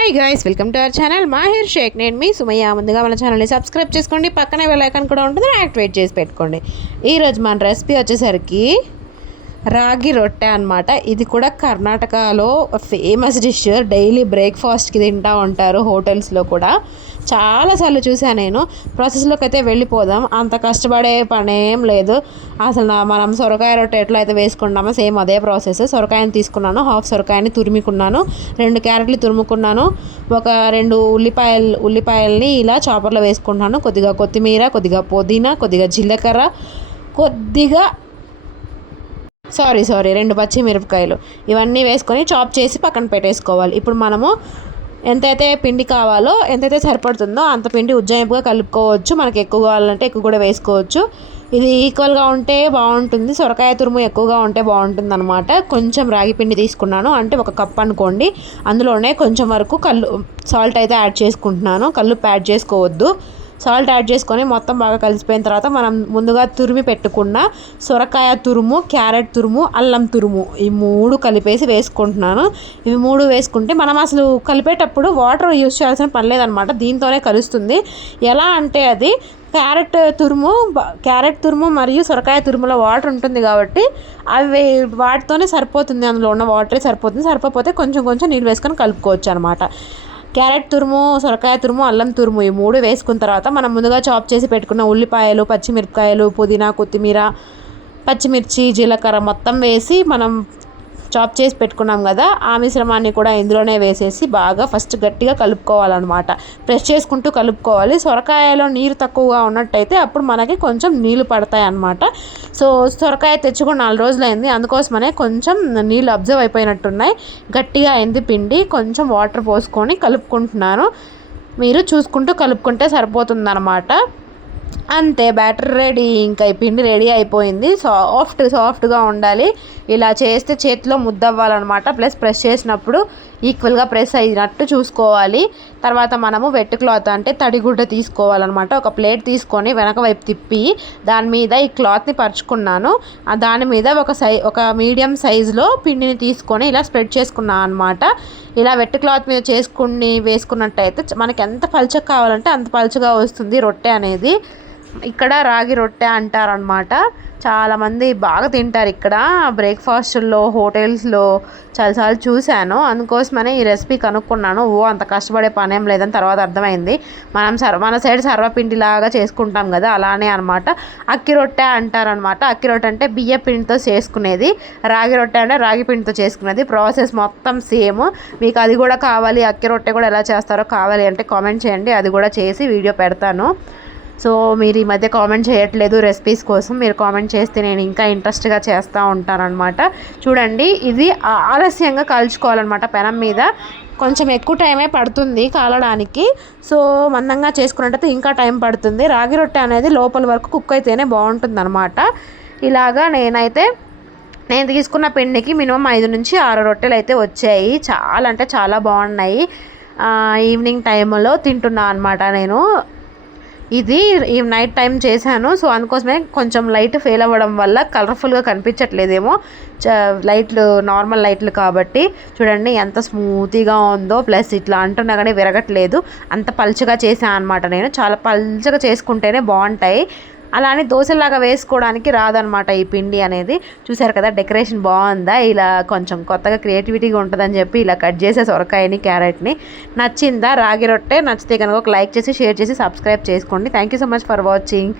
Hi guys, welcome to our channel Mahir Shaik. నేను మీ Sumayya. ముందుగా మన ఛానల్ని సబ్స్క్రైబ్ చేసుకోండి, పక్కనే బెల్ ఐకాన్ కూడా ఉంటుంది, యాక్టివేట్ చేసి పెట్టుకోండి. ఈరోజు మన రెసిపీ వచ్చేసరికి రాగి రొట్టె అనమాట. ఇది కూడా కర్ణాటకలో ఫేమస్ డిష్. డైలీ బ్రేక్ఫాస్ట్కి తింటూ ఉంటారు హోటల్స్లో కూడా. చాలాసార్లు చూసాను నేను. ప్రాసెస్లోకి అయితే వెళ్ళిపోదాం. అంత కష్టపడే పని ఏం లేదు అసలు. మనం సొరకాయ రొట్టె ఎట్లా అయితే వేసుకున్నామో సేమ్ అదే ప్రాసెస్. సొరకాయని తీసుకున్నాను, హాఫ్ సొరకాయని తురుముకున్నాను, 2 క్యారెట్లు తురుముకున్నాను, ఒక 2 ఉల్లిపాయల్ని ఇలా చాపర్లో వేసుకుంటున్నాను, కొద్దిగా కొత్తిమీర, కొద్దిగా పుదీనా, కొద్దిగా జీలకర్ర, కొద్దిగా 2 పచ్చిమిరపకాయలు, ఇవన్నీ వేసుకొని చాప్ చేసి పక్కన పెట్టేసుకోవాలి. ఇప్పుడు మనము ఎంతైతే పిండి కావాలో, ఎంతైతే సరిపడుతుందో అంత పిండి ఉజ్జాయింపుగా కలుపుకోవచ్చు. మనకి ఎక్కువ కావాలంటే ఎక్కువ కూడా వేసుకోవచ్చు. ఇది ఈక్వల్గా ఉంటే బాగుంటుంది. సొరకాయ తురుము ఎక్కువగా ఉంటే బాగుంటుంది అనమాట. కొంచెం రాగి పిండి తీసుకున్నాను, అంటే 1 కప్ అనుకోండి. అందులోనే కొంచెం వరకు సాల్ట్ అయితే యాడ్ చేసుకుంటున్నాను. కల్లుప్పు యాడ్ చేసుకోవద్దు. సాల్ట్ యాడ్ చేసుకొని మొత్తం బాగా కలిసిపోయిన తర్వాత మనం ముందుగా తురిమి పెట్టుకున్న సొరకాయ తురుము, క్యారెట్ తురుము, అల్లం తురుము, ఈ 3 కలిపేసి వేసుకుంటున్నాను. ఇవి 3 వేసుకుంటే మనం అసలు కలిపేటప్పుడు వాటర్ యూజ్ చేయాల్సిన పని లేదనమాట. దీంతోనే కలుస్తుంది. ఎలా అంటే అది క్యారెట్ తురుము మరియు సొరకాయ తురుములో వాటర్ ఉంటుంది కాబట్టి అవి వాటితోనే సరిపోతుంది. అందులో ఉన్న వాటరే సరిపోతుంది. సరిపోతే కొంచెం నీళ్ళు వేసుకొని కలుపుకోవచ్చు అనమాట. క్యారెట్ తురుము, సొరకాయ తురుము, అల్లం తురుము, ఈ 3 వేసుకున్న తర్వాత మనం ముందుగా చాప్ చేసి పెట్టుకున్న ఉల్లిపాయలు, పచ్చిమిరపకాయలు, పుదీనా, కొత్తిమీర, పచ్చిమిర్చి, జీలకర్ర మొత్తం వేసి మనం చాప్ చేసి పెట్టుకున్నాం కదా, ఆ మిశ్రమాన్ని కూడా ఇందులోనే వేసేసి బాగా ఫస్ట్ గట్టిగా కలుపుకోవాలన్నమాట. ప్రెస్ చేసుకుంటూ కలుపుకోవాలి. సొరకాయలో నీరు తక్కువగా ఉన్నట్టయితే అప్పుడు మనకి కొంచెం నీళ్ళు పడతాయి అన్నమాట. సో సొరకాయ తెచ్చుకుని 4 రోజులైంది, అందుకోసమనే కొంచెం నీళ్ళు అబ్జర్వ్ అయిపోయినట్టున్నాయి. గట్టిగా అయింది పిండి. కొంచెం వాటర్ పోసుకొని కలుపుకుంటున్నాను. మీరు చూసుకుంటూ కలుపుకుంటే సరిపోతుందన్నమాట. అంతే, బ్యాటర్ రెడీ. ఇంకా ఈ పిండి రెడీ అయిపోయింది. సాఫ్ట్గా ఉండాలి. ఇలా చేస్తే చేతిలో ముద్దవ్వాలన్నమాట. ప్లస్ ప్రెస్ చేసినప్పుడు ఈక్వల్గా ప్రెస్ అయినట్టు చూసుకోవాలి. తర్వాత మనము వెట్ క్లాత్, అంటే తడిగుడ్డ తీసుకోవాలన్నమాట. ఒక ప్లేట్ తీసుకొని వెనక వైపు తిప్పి దాని మీద ఈ క్లాత్ని పరుచుకున్నాను. దాని మీద ఒక మీడియం సైజులో పిండిని తీసుకొని ఇలా స్ప్రెడ్ చేసుకున్నాను అనమాట. ఇలా వెట్ క్లాత్ మీద వేసుకున్నట్టయితే మనకి ఎంత పలుచగా కావాలంటే అంత పలుచగా వస్తుంది రొట్టె అనేది. ఇక్కడ రాగి రొట్టె అంటారనమాట. చాలామంది బాగా తింటారు ఇక్కడ బ్రేక్ఫాస్ట్లో, హోటల్స్లో. చాలాసార్లు చూశాను, అందుకోసమనే ఈ రెసిపీ కనుక్కున్నాను. అంత కష్టపడే పని ఏం లేదని తర్వాత అర్థమైంది. మన సైడ్ సర్వపిండిలాగా చేసుకుంటాం కదా, అలానే అనమాట. అక్కి రొట్టె అంటారనమాట. అక్కి రొట్టె అంటే బియ్య పిండితో చేసుకునేది, రాగి రొట్టె అంటే రాగి పిండితో చేసుకునేది. ప్రాసెస్ మొత్తం సేమ్. మీకు అది కూడా కావాలి, అక్కి రొట్టె కూడా ఎలా చేస్తారో కావాలి అంటే కామెంట్ చేయండి, అది కూడా చేసి వీడియో పెడతాను. సో మీరు ఈ మధ్య కామెంట్ చేయట్లేదు రెసిపీస్ కోసం. మీరు కామెంట్ చేస్తే నేను ఇంకా ఇంట్రెస్ట్గా చేస్తూ ఉంటానన్నమాట. చూడండి, ఇది ఆలస్యంగా కాల్చుకోవాలన్నమాట. పెనం మీద కొంచెం ఎక్కువ టైమే పడుతుంది కాలడానికి. సో మందంగా చేసుకున్నట్టయితే ఇంకా టైం పడుతుంది. రాగి రొట్టె అనేది లోపల వరకు కుక్ అయితేనే బాగుంటుంది అనమాట. ఇలాగా నేను తీసుకున్న పిండికి మినిమం 5 నుంచి 6 రొట్టెలు అయితే వచ్చాయి. చాలా అంటే చాలా బాగున్నాయి. ఈవినింగ్ టైంలో తింటున్నా అనమాట నేను. ఇది ఈ నైట్ టైం చేశాను. సో అందుకోసమే కొంచెం లైట్ ఫెయిల్ అవ్వడం వల్ల కలర్ఫుల్గా కనిపించట్లేదేమో. నార్మల్ లైట్లు కాబట్టి చూడండి ఎంత స్మూతీగా ఉందో. ప్లస్ ఇట్లా అంటున్నా కానీ విరగట్లేదు. అంత పలుచగా చేశాను అనమాట నేను. చాలా పలుచగా చేసుకుంటేనే బాగుంటాయి. అలానే దోశలాగా వేసుకోవడానికి రాదనమాట ఈ పిండి అనేది. చూసారు కదా డెకరేషన్ బాగుందా. ఇలా కొంచెం కొత్తగా క్రియేటివిటీగా ఉంటుందని చెప్పి ఇలా కట్ చేసే సొరకాయని, క్యారెట్ని. నచ్చిందా రాగి రొట్టె? నచ్చితే కనుక ఒక లైక్ చేసి, షేర్ చేసి, సబ్స్క్రైబ్ చేసుకోండి. Thank you so much for watching.